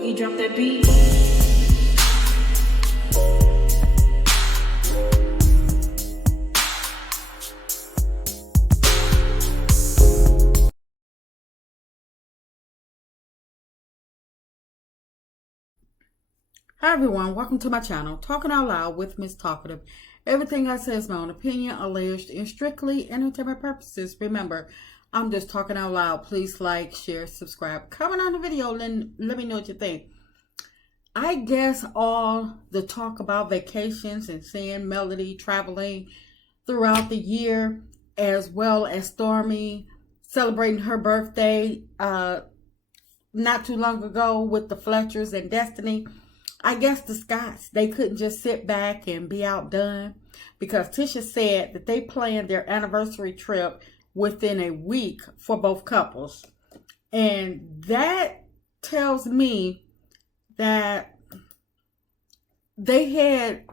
Boogie, drop that beat. Hi everyone, welcome to my channel, Talking Out Loud with Miss Talkative. Everything I say is my own opinion, alleged in strictly entertainment purposes. Remember, I'm just talking out loud. Please like, share, subscribe, comment on the video, and let me know what you think. I guess all the talk about vacations and seeing Melody traveling throughout the year, as well as Stormy celebrating her birthday not too long ago with the Fletchers and Destiny. I guess the Scotts, they couldn't just sit back and be outdone, because Tisha said that they planned their anniversary trip within a week for both couples. And that tells me that they had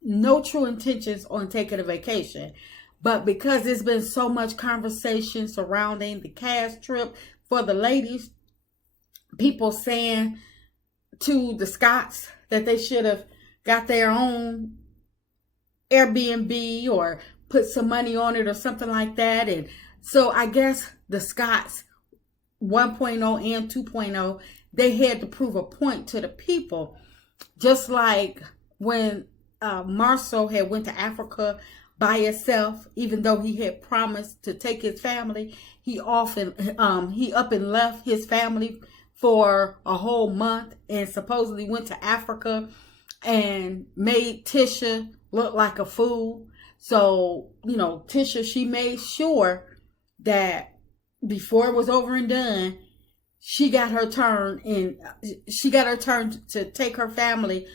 no true intentions on taking a vacation. But because there's been so much conversation surrounding the cash trip for the ladies, people saying to the Scotts that they should have got their own Airbnb or put some money on it or something like that. And so I guess the Scotts 1.0 and 2.0, they had to prove a point to the people. Just like when Marcel had went to Africa by himself, even though he had promised to take his family, he up and left his family for a whole month and supposedly went to Africa and made Tisha look like a fool. So, you know, Tisha, she made sure that before it was over and done, she got her turn to take her family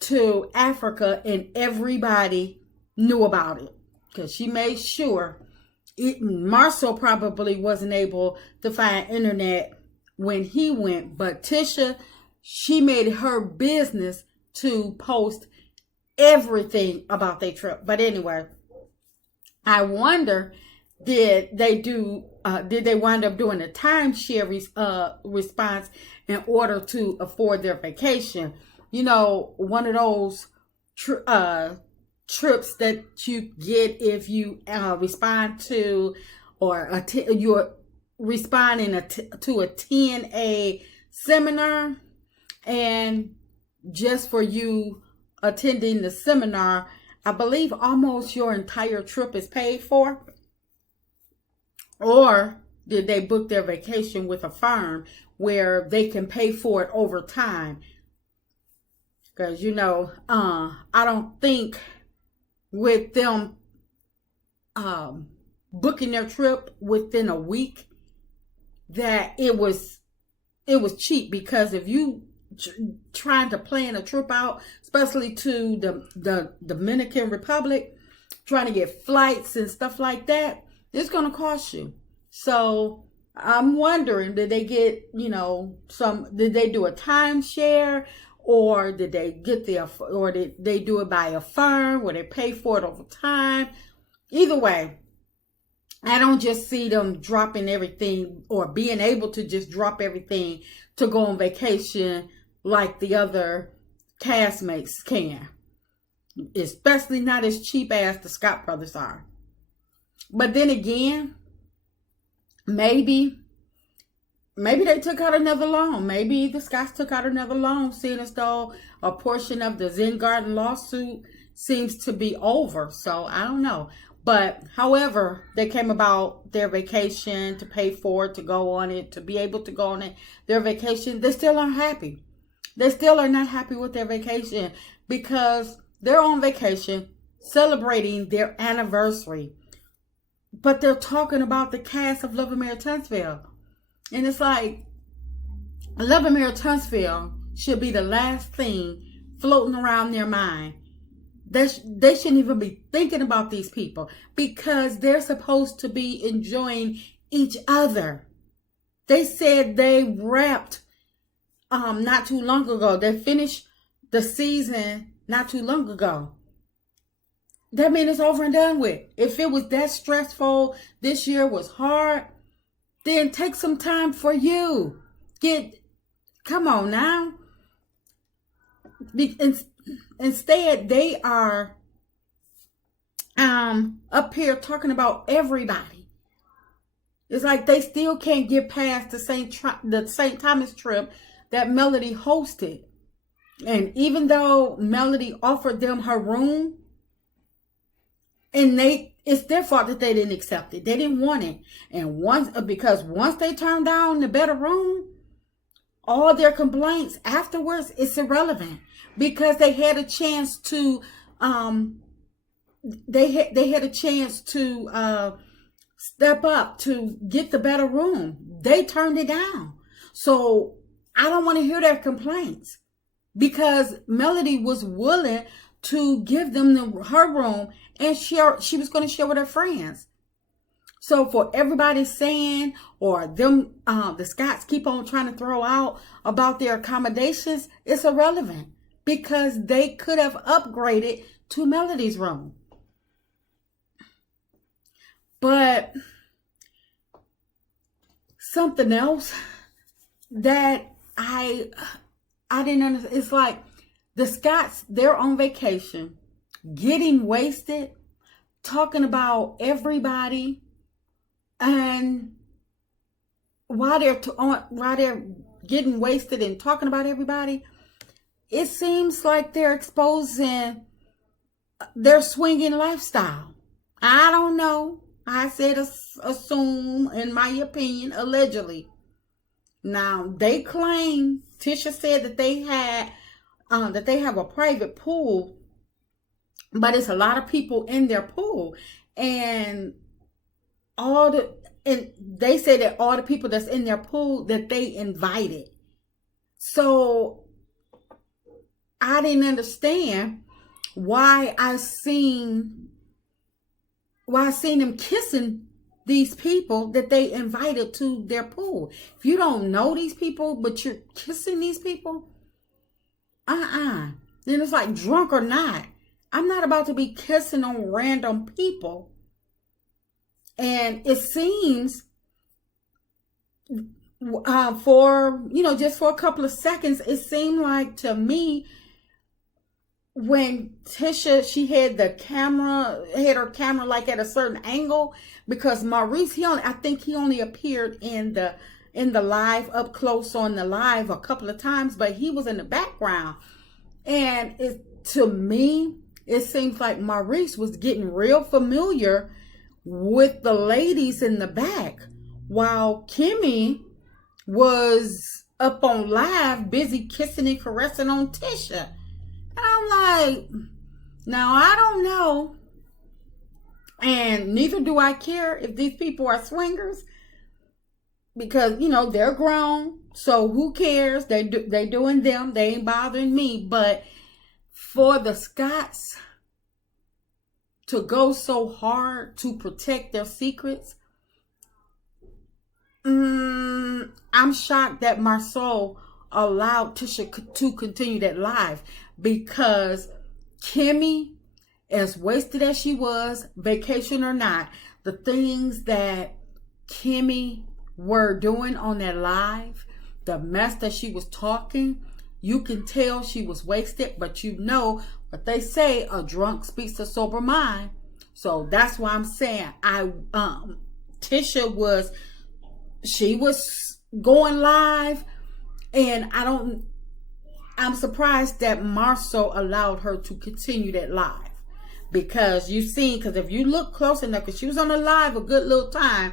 to Africa, and everybody knew about it because she made sure Marcel probably wasn't able to find internet when he went, but Tisha, she made it her business to post everything about their trip. But anyway, I wonder, did they wind up doing a timeshare response in order to afford their vacation? You know, one of those trips that you get if you respond to or you're responding to attend a seminar, and just for you attending the seminar, I believe almost your entire trip is paid for. Or did they book their vacation with a firm where they can pay for it over time? Because, you know, I don't think with them booking their trip within a week that it was cheap. Because if you trying to plan a trip out, especially to the Dominican Republic, trying to get flights and stuff like that, it's going to cost you. So I'm wondering, did they get, you know, did they do a timeshare, or did they did they do it by a firm where they pay for it over time? Either way, I don't just see them dropping everything or being able to just drop everything to go on vacation like the other castmates can. Especially not as cheap as the Scott brothers are. But then again, maybe they took out another loan. Maybe the Scotts took out another loan, seeing as though a portion of the Zen Garden lawsuit seems to be over. So I don't know. But however they came about their vacation, to pay for it, to go on it, to be able to go on it, their vacation, they still aren't happy. They still are not happy with their vacation, because they're on vacation celebrating their anniversary. But they're talking about the cast of Love and Mayor Tunstall. And it's like, Love and Mayor Tunstall should be the last thing floating around their mind. They shouldn't even be thinking about these people, because they're supposed to be enjoying each other. They said they wrapped not too long ago. They finished the season not too long ago. That means it's over and done with. If it was that stressful, this year was hard, then take some time for you. Come on now. Instead, they are up here talking about everybody. It's like they still can't get past the St. Thomas trip that Melody hosted. And even though Melody offered them her room, and it's their fault that they didn't accept it. They didn't want it. And because once they turned down the better room, all their complaints afterwards, it's irrelevant, because they had a chance to step up to get the better room. They turned it down. So I don't want to hear their complaints, because Melody was willing to give them her room, and she was going to share with her friends. So for everybody saying, or them, the Scotts keep on trying to throw out about their accommodations, it's irrelevant, because they could have upgraded to Melody's room. But something else that I didn't understand, it's like the Scotts, they're on vacation, getting wasted, talking about everybody, and while they're getting wasted and talking about everybody, it seems like they're exposing their swinging lifestyle. I don't know. I said assume, in my opinion, allegedly. Now they claim, Tisha said that they have a private pool, but it's a lot of people in their pool, and they say that all the people that's in their pool that they invited. So I didn't understand why I seen them kissing these people that they invited to their pool. If you don't know these people, but you're kissing these people, then it's like, drunk or not, I'm not about to be kissing on random people. And it seems just for a couple of seconds, it seemed like to me, when Tisha, she had her camera like at a certain angle, because Maurice, I think he only appeared in the live, up close on the live a couple of times, but he was in the background. And to me, it seems like Maurice was getting real familiar with the ladies in the back, while Kimmie was up on live, busy kissing and caressing on Tisha. And I'm like, now I don't know, and neither do I care if these people are swingers, because they're grown, so who cares? They doing them. They ain't bothering me. But for the Scotts to go so hard to protect their secrets, I'm shocked that Marceau allowed Tisha to continue that live, because Kimmie, as wasted as she was, vacation or not, the things that Kimmie were doing on that live, the mess that she was talking, you can tell she was wasted. But what they say, a drunk speaks a sober mind. So that's why I'm saying Tisha was going live, and I'm surprised that Marceau allowed her to continue that live, because if you look close enough, because she was on the live a good little time,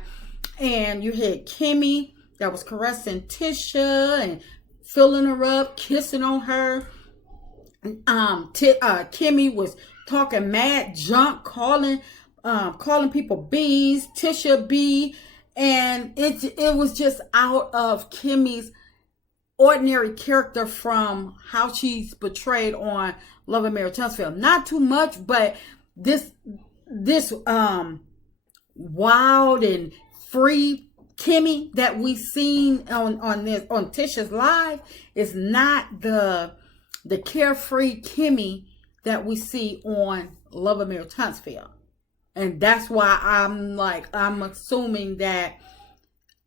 and you had Kimmie that was caressing Tisha and filling her up, kissing on her. Kimmie was talking mad junk, calling people B's, Tisha B, and it was just out of Kimmie's ordinary character from how she's portrayed on Love and Marriage Huntsville. Not too much, but this wild and free Kimmie that we seen on Tisha's live is not the carefree Kimmie that we see on Love and Marriage Huntsville. And that's why I'm assuming that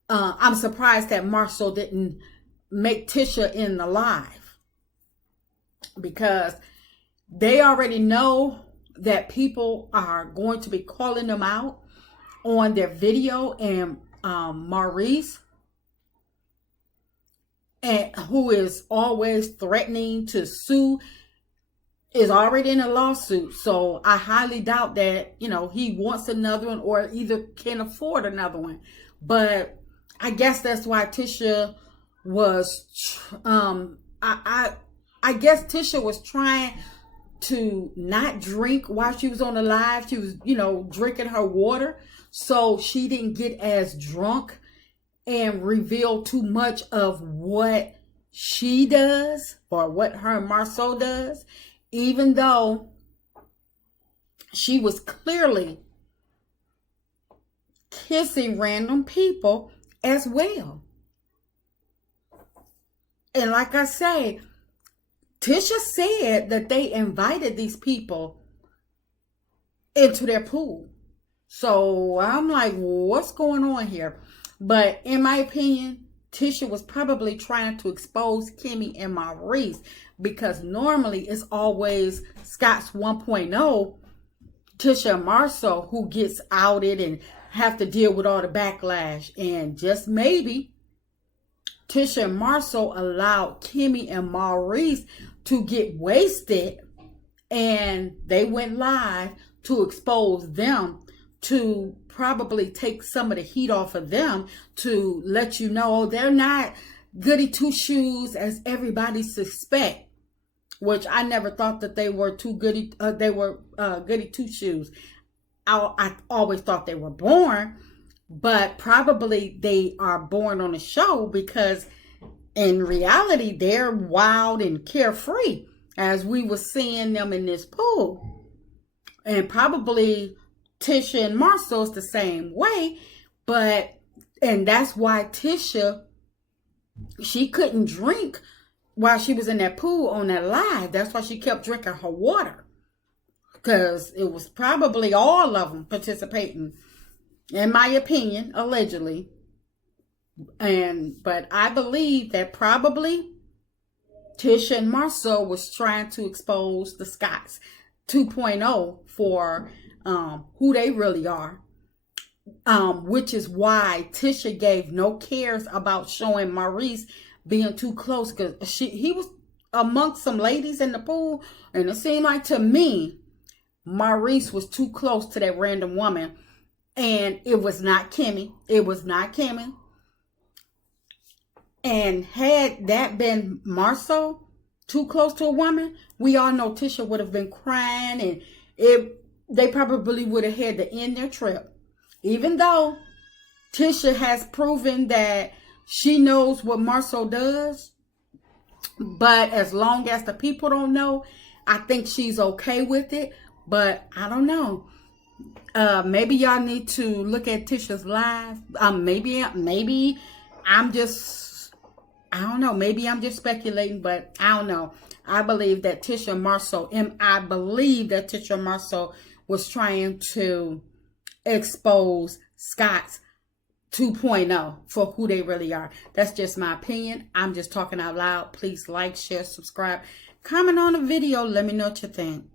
I'm surprised that Marceau didn't make Tisha in the live. because they already know that people are going to be calling them out on their video. And Maurice, and who is always threatening to sue, is already in a lawsuit. So I highly doubt that, you know, he wants another one or either can afford another one. But I guess that's why Tisha was, I guess Tisha was trying to not drink while she was on the live. She was, you know, drinking her water so she didn't get as drunk and reveal too much of what she does or what her and Marceau does, even though she was clearly kissing random people as well. And like I say, Tisha said that they invited these people into their pool. So I'm like, what's going on here? But in my opinion, Tisha was probably trying to expose Kimmie and Maurice, because normally it's always Scott's 1.0, Tisha and Marceau, who gets outed and have to deal with all the backlash. And just maybe Tisha and Marceau allowed Kimmie and Maurice to get wasted, and they went live to expose them, to probably take some of the heat off of them, to let you know they're not goody two shoes as everybody suspect, which I never thought that they were goody two shoes. I always thought they were born, but probably they are born on a show, because in reality they're wild and carefree, as we were seeing them in this pool. And probably Tisha and Marceau's the same way, and that's why Tisha, she couldn't drink while she was in that pool on that live. That's why she kept drinking her water, because it was probably all of them participating, in my opinion, allegedly. But I believe that probably Tisha and Marceau was trying to expose the Scotts 2.0 for who they really are, which is why Tisha gave no cares about showing Maurice being too close, because he was amongst some ladies in the pool, and it seemed like to me Maurice was too close to that random woman, and it was not Kimmie. It was not Kimmie. And had that been Marceau too close to a woman, we all know Tisha would have been crying, and they probably would have had to end their trip. Even though Tisha has proven that she knows what Marceau does, but as long as the people don't know, I think she's okay with it. But I don't know. Maybe y'all need to look at Tisha's live. Maybe I'm just, I don't know. Maybe I'm just speculating, but I don't know. I believe that Tisha Marceau, was trying to expose Scott's 2.0 for who they really are. That's just my opinion. I'm just talking out loud. Please like, share, subscribe, comment on the video. Let me know what you think.